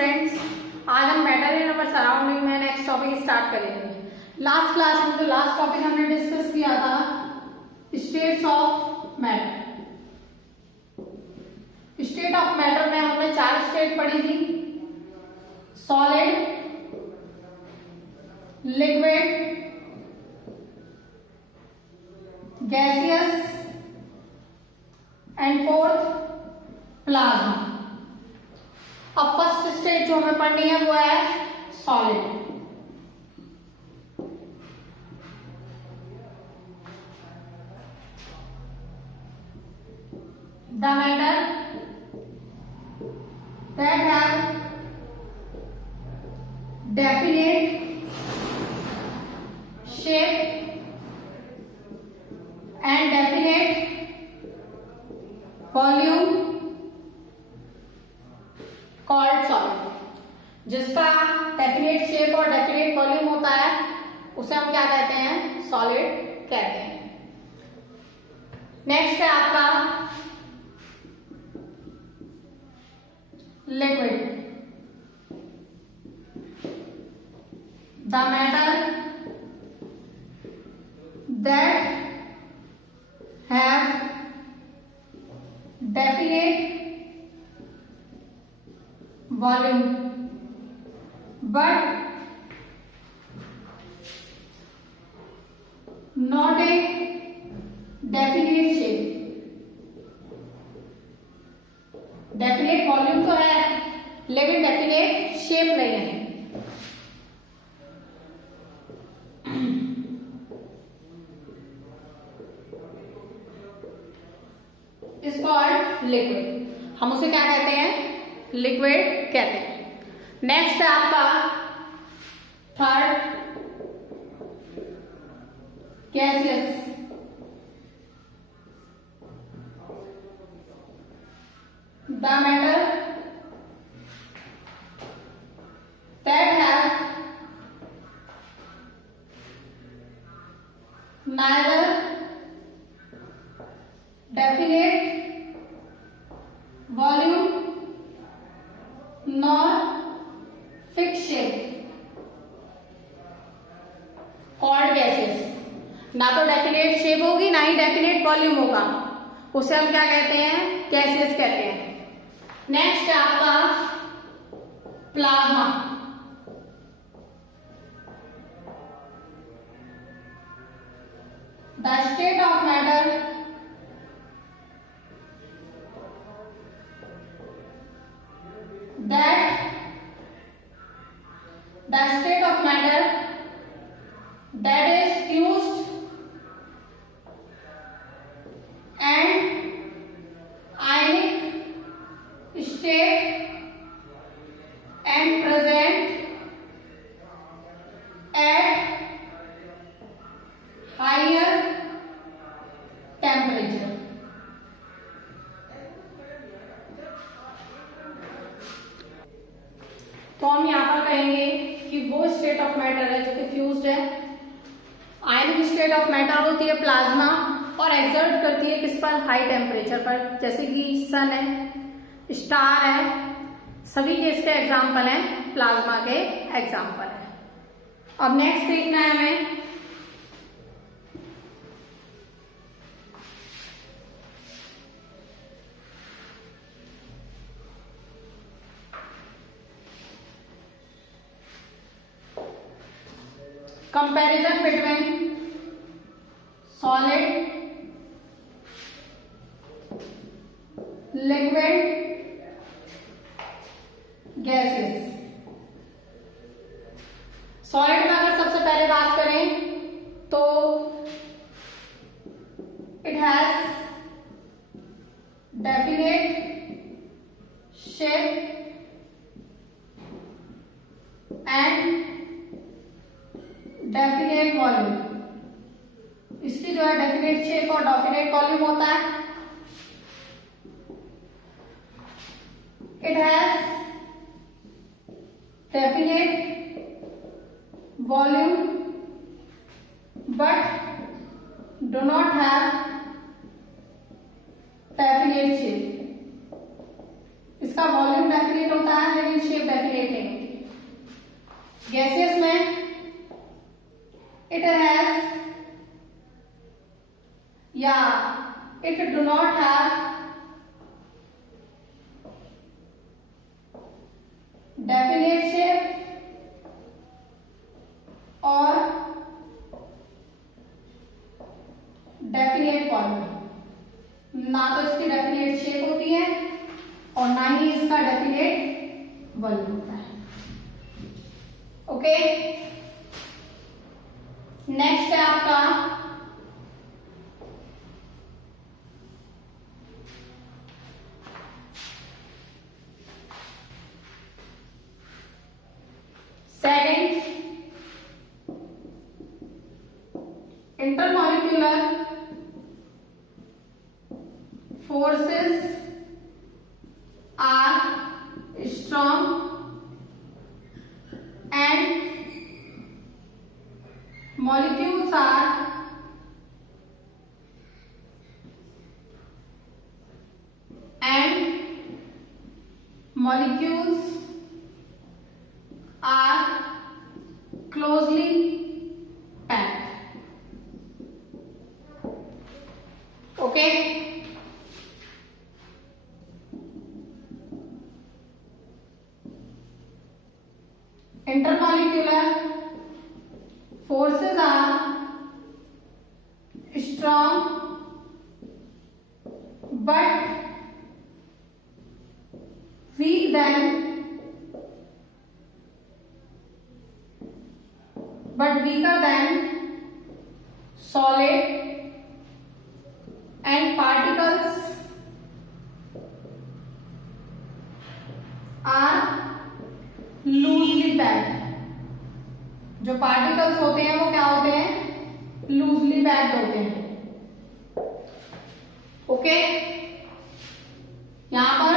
Students, आज हम matter in our surrounding में नेक्स्ट टॉपिक स्टार्ट करेंगे। लास्ट क्लास में जो लास्ट टॉपिक हमने डिस्कस किया था states of matter. State of matter में हमने 4 स्टेट पढ़ी थी, solid, liquid, gaseous and fourth plasma. अब फर्स्ट स्टेट जो हमें पढ़नी है वो है solid. The matter that have definite shape and definite volume called solid. जिसका डेफिनेट शेप और डेफिनेट वॉल्यूम होता है उसे हम क्या कहते हैं? सॉलिड कहते हैं। नेक्स्ट है आपका liquid. The matter that have definite volume but not a definite shape। Definite volume तो है लेकिन डेफिनेट शेप नहीं है। Is called liquid. हम उसे क्या कहते हैं? लिक्विड कहते हैं। नेक्स्ट है आपका third gaseous. The matter that have neither definite volume nor fixed shape called gases। ना तो डेफिनेट शेप होगी ना ही डेफिनेट वॉल्यूम होगा, उसे हम क्या कहते हैं? गैसेस कहते हैं। नेक्स्ट है आपका plasma. The state of matter that is fused and ionic state and present at higher temperature। तो हम यहाँ पर कहेंगे कि वो स्टेट ऑफ मैटर है जो कि फ्यूज्ड है। आयनिक स्टेट ऑफ मैटर होती है प्लाज्मा और एक्सर्ट करती है किस पर? हाई टेम्परेचर पर, जैसे कि सन है, स्टार है, सभी के इसके एग्जाम्पल हैं, प्लाज्मा के एग्जाम्पल हैं। अब नेक्स्ट देखना है हमें comparison between solid, liquid, gases। Solid में अगर सबसे पहले बात करें तो it has definite shape and definite volume. इसकी जो है डेफिनेट शेप और डेफिनेट वॉल्यूम होता है। It has definite volume but do not have definite shape. इसका वॉल्यूम डेफिनेट होता है लेकिन शेप डेफिनेट गैसेस में it has या it do not have definite shape और डेफिनेट फॉर्म, ना तो इसकी डेफिनेट शेप होती है और ना ही इसका डेफिनेट वॉल्यूम होता है। ओके, नेक्स्ट है आपका second, intermolecular forces are strong and molecules are closely packed. Okay, intermolecular forces are strong but weaker than solid and particles are loosely packed. जो पार्टिकल्स होते हैं वो क्या होते हैं, लूजली पैक्ड होते हैं। ओके, यहां पर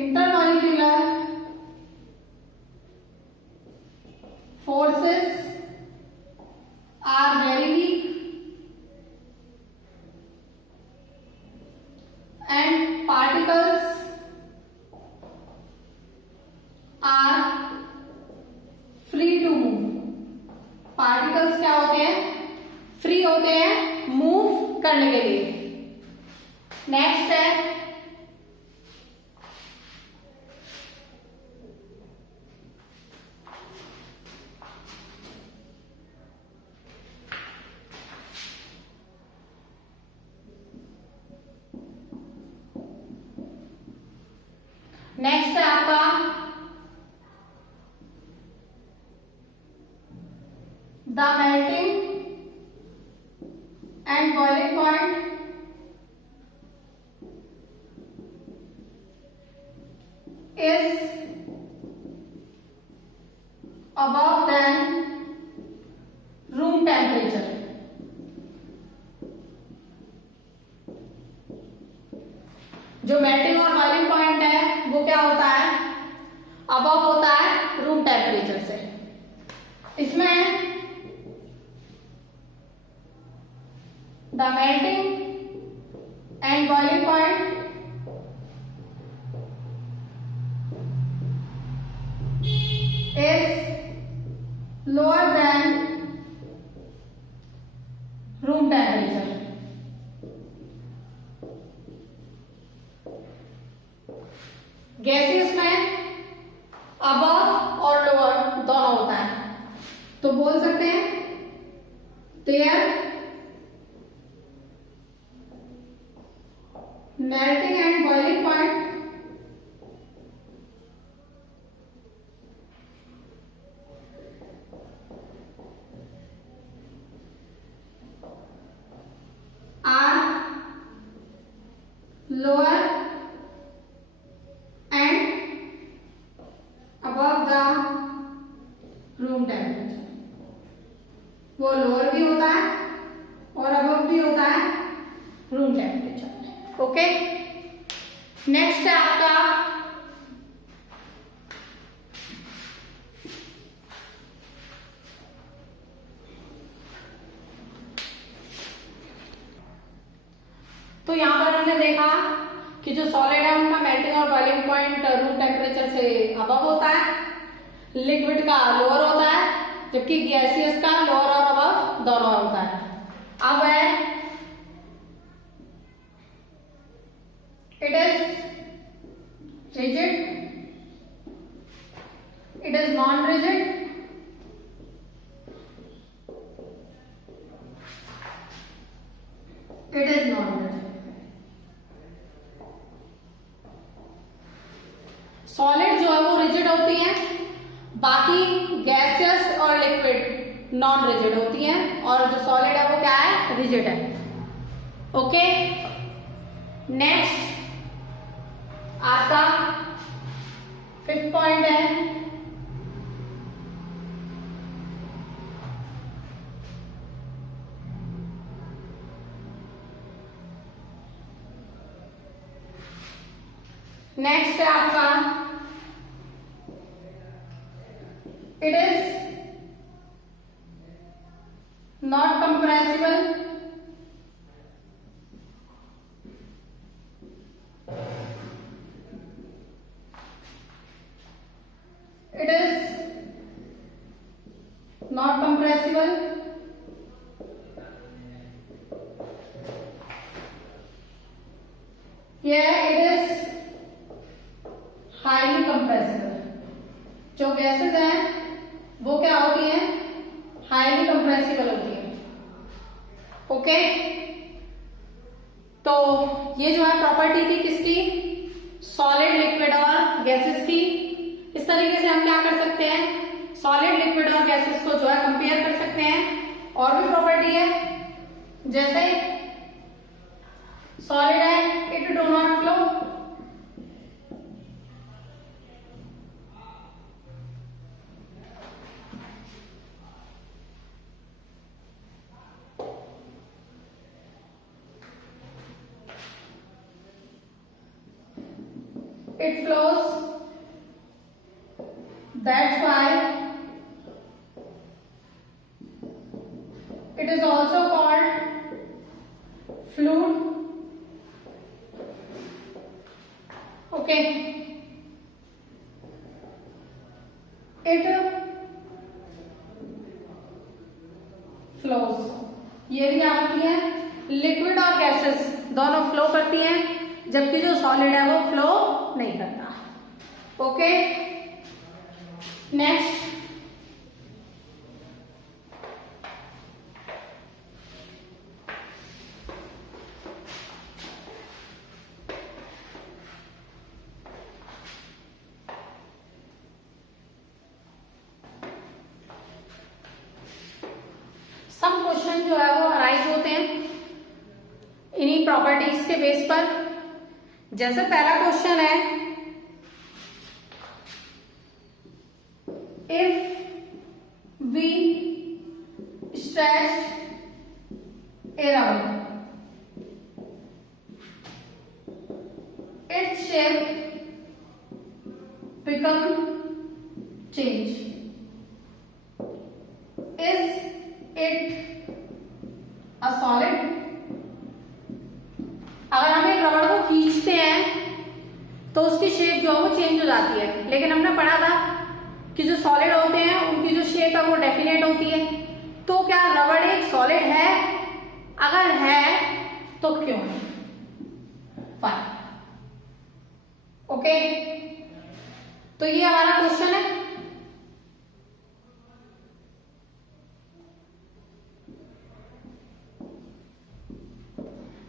intermolecular forces are very weak and particles are free to move. Particles क्या होते हैं, फ्री होते हैं मूव करने के लिए। नेक्स्ट है आपका the melting and boiling point is above than room temperature। जो मेल्टिंग और बॉइलिंग पॉइंट है वो क्या होता है, अबव होता है रूम टेम्परेचर से। इसमें the melting and boiling point is lower than room temperature। Gases में अबव और लोअर दोनों होता है, तो बोल सकते हैं there melting and boiling point are lower and above the room temperature। वो लोअर भी होता है और अबव भी होता है रूम टेम्परेचर। ओके, नेक्स्ट है आपका तो यहां पर हमने देखा कि जो सॉलिड है उनका मेल्टिंग और बॉइलिंग पॉइंट रूम टेम्परेचर से अबव होता है लिक्विड का लोअर होता है, जबकि गैसियस का लोअर और अबव दोनों होता है। अब है it is rigid, it is non-rigid, it is non-rigid. Solid जो है वो रिजिड होती हैं, बाकी गैसियस और लिक्विड नॉन रिजिड होती हैं, और जो सॉलिड है वो क्या है, रिजिड है। ओके, नेक्स्ट आपका 5th पॉइंट है नेक्स्ट है आपका it is not compressible, it is not compressible, yeah it is highly compressible। जो गैसेस हैं वो क्या होती हैं, हाईली कंप्रेसिबल होती है। ओके, तो ये जो है प्रॉपर्टी थी किसकी, सॉलिड, लिक्विड और गैसेस की। इस तरीके से हम क्या कर सकते हैं, सॉलिड, लिक्विड और गैसेस को जो है कंपेयर कर सकते हैं। और भी प्रॉपर्टी है, जैसे सॉलिड है it do not flow, it flows, that's why it is also called fluid। okay, it flows, ये भी क्या होती है, लिक्विड और गैसेस दोनों फ्लो करती हैं, जबकि जो सॉलिड है वो फ्लो नहीं करता। ओके, नेक्स्ट सम क्वेश्चन जो है वो अराइज होते हैं इन्हीं प्रॉपर्टीज के बेस पर। जैसे पहला क्वेश्चन है, if we stretch a rubber, its shape become change, is it a solid. अगर हम एक रबड़ को खींचते हैं तो उसकी शेप जो है वो चेंज हो जाती है, लेकिन हमने पढ़ा था कि जो सॉलिड होते हैं उनकी जो शेप है वो डेफिनेट होती है। तो क्या रबड़ एक सॉलिड है? अगर है तो क्यों? फाइन। ओके, तो ये हमारा क्वेश्चन है।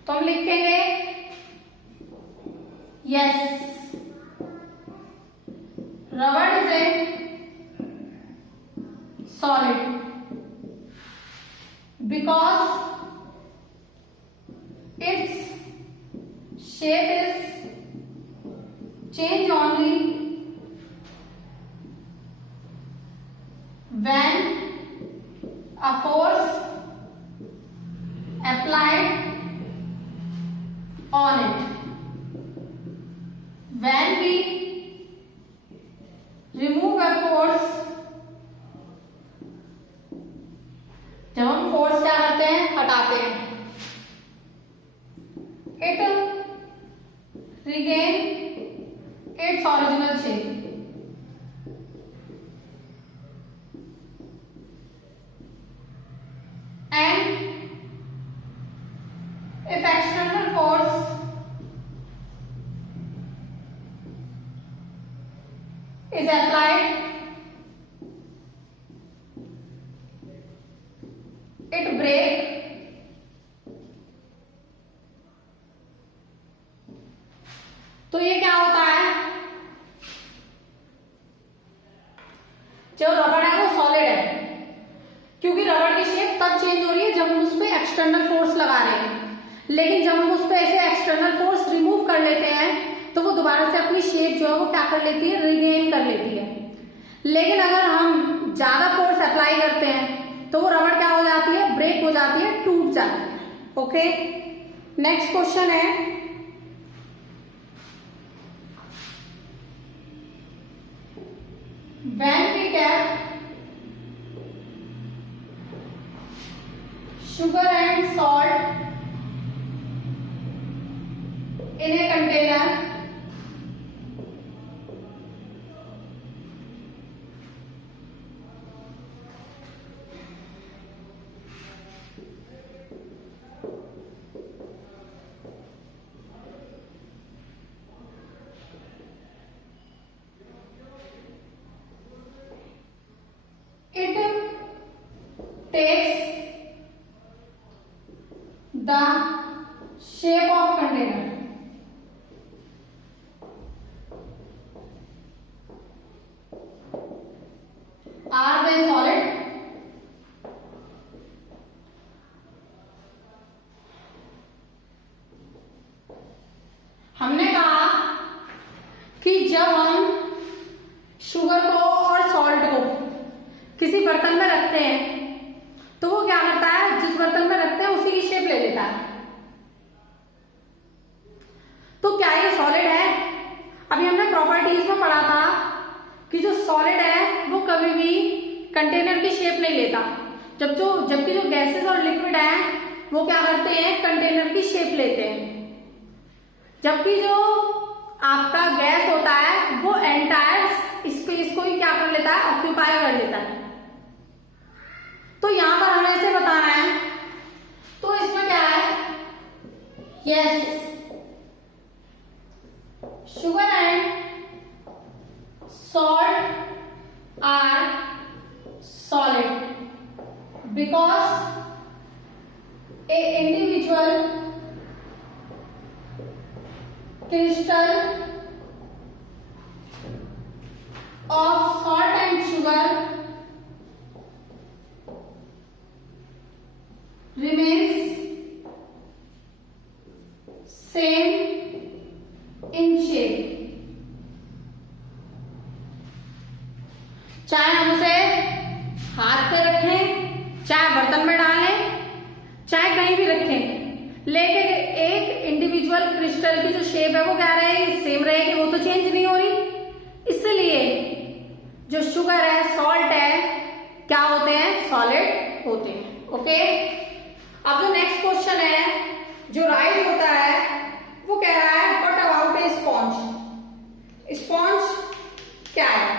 तो हम लिखेंगे यस, रबड़ is a solid because its shape is change only when a force applied on it. When we remove a force, जब हम फोर्स क्या करते हैं, हटाते हैं, it regain its original shape। is applied, it break, तो ये क्या होता है, जो रबड़ है वो सॉलिड है, क्योंकि रबड़ की शेप तब चेंज हो रही है जब हम उस पर एक्सटर्नल फोर्स लगा रहे हैं, लेकिन जब हम उस पर ऐसे एक्सटर्नल फोर्स रिमूव कर लेते हैं तो वो दोबारा से अपनी शेप जो है वो क्या कर लेती है, रिगेन कर लेती है। लेकिन अगर हम ज्यादा फोर्स अप्लाई करते हैं तो वो रबड़ क्या हो जाती है, ब्रेक हो जाती है, टूट जाती है। ओके, नेक्स्ट क्वेश्चन है, when we kept sugar and salt in a container, it takes the shape of container. Are they solid? हमने कहा कि जब हम शुगर को और सॉल्ट को किसी बर्तन में रखते हैं तो वो क्या करता है, जिस बर्तन में रखते हैं उसी की शेप ले लेता है। तो क्या ये सॉलिड है? अभी हमने प्रॉपर्टीज में पढ़ा था कि जो सॉलिड है वो कभी भी कंटेनर की शेप नहीं लेता, जबकि जो गैसेस और लिक्विड है वो क्या करते हैं, कंटेनर की शेप लेते हैं। जबकि जो आपका गैस होता है वो एंटायर स्पेस को ही क्या कर लेता है, ऑक्यूपाई कर लेता है। तो यहां पर हमें इसे बताना है, तो इसमें क्या है, yes, sugar and salt are solid because a individual crystal of salt and sugar remains same in shape। चाहे हम उसे हाथ पे रखें, चाहे बर्तन में डालें, चाहे कहीं भी रखें, लेकिन एक इंडिविजुअल क्रिस्टल की जो शेप है वो क्या रहेगी, सेम रहेगी, वो तो चेंज नहीं हो रही। इसलिए जो शुगर है, सॉल्ट है, क्या होते हैं, सॉलिड होते हैं। ओके, अब जो नेक्स्ट क्वेश्चन है जो राइज होता है वो कह रहा है what about A sponge. Sponge क्या है,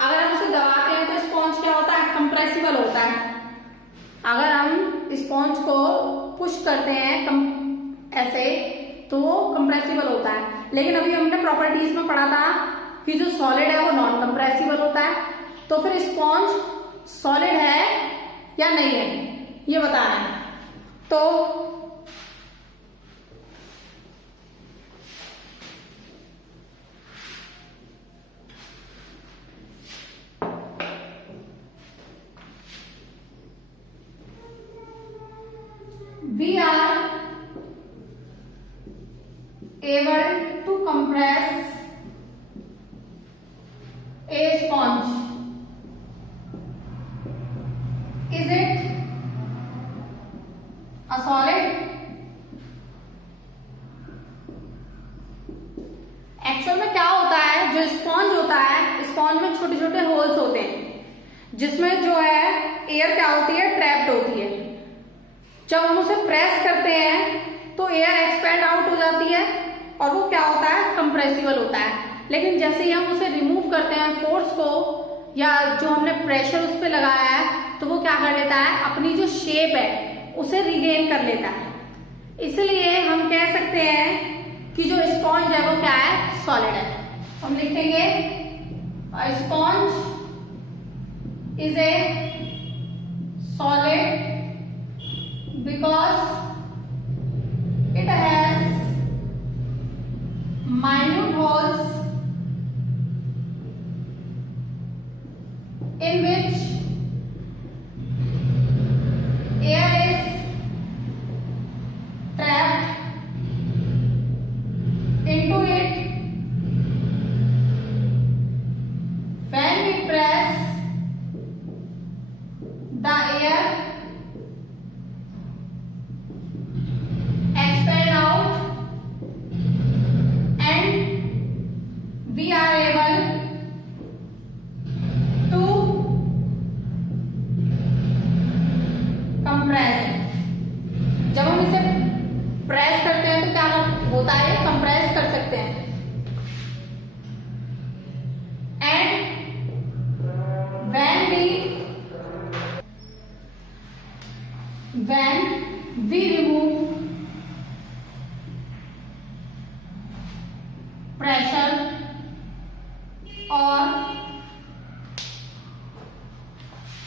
अगर हम उसे दबाते हैं तो स्पॉन्ज क्या होता है, कंप्रेसिबल होता है। अगर हम स्पॉन्ज को पुश करते हैं ऐसे तो वो कंप्रेसिबल होता है, लेकिन अभी हमने प्रॉपर्टीज में पढ़ा था कि जो सॉलिड है वो नॉन कंप्रेसिबल होता है। तो फिर स्पॉन्ज सॉलिड है या नहीं है ये बताना है। तो we are able to compress a sponge. Is it a solid? Actual में क्या होता है, जो स्पॉन्ज होता है, स्पॉन्ज में छोटे छोटे होल्स होते हैं जिसमें जो है एयर क्या होती है, ट्रैप्ड होती है। जब हम उसे प्रेस करते हैं तो एयर एक्सपेंड आउट हो जाती है और वो क्या होता है, कंप्रेसिबल होता है। लेकिन जैसे ही हम उसे रिमूव करते हैं फोर्स को, या जो हमने प्रेशर उस पर लगाया है, तो वो क्या कर लेता है, अपनी जो शेप है उसे रिगेन कर लेता है। इसलिए हम कह सकते हैं कि जो स्पॉन्ज है वो क्या है, सॉलिड है। हम लिखेंगे A sponge is a solid because it has minute holes in which air is trapped into it. When we press the air expelled out and we are able to compress it. जब हम इसे press करते हैं तो क्या होता है, compress कर सकते हैं. And when we remove pressure or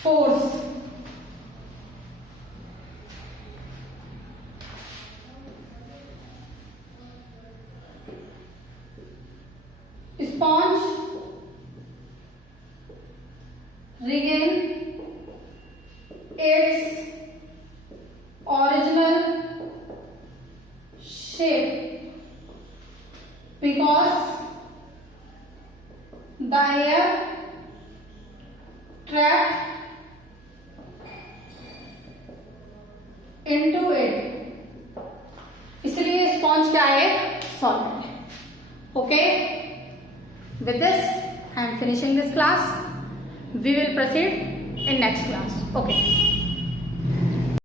force, sponge regain its original shape because the air trapped into it. इसलिए स्पॉन्ज क्या है, solid. Okay, with this I am finishing this class. We will proceed in next class. Okay.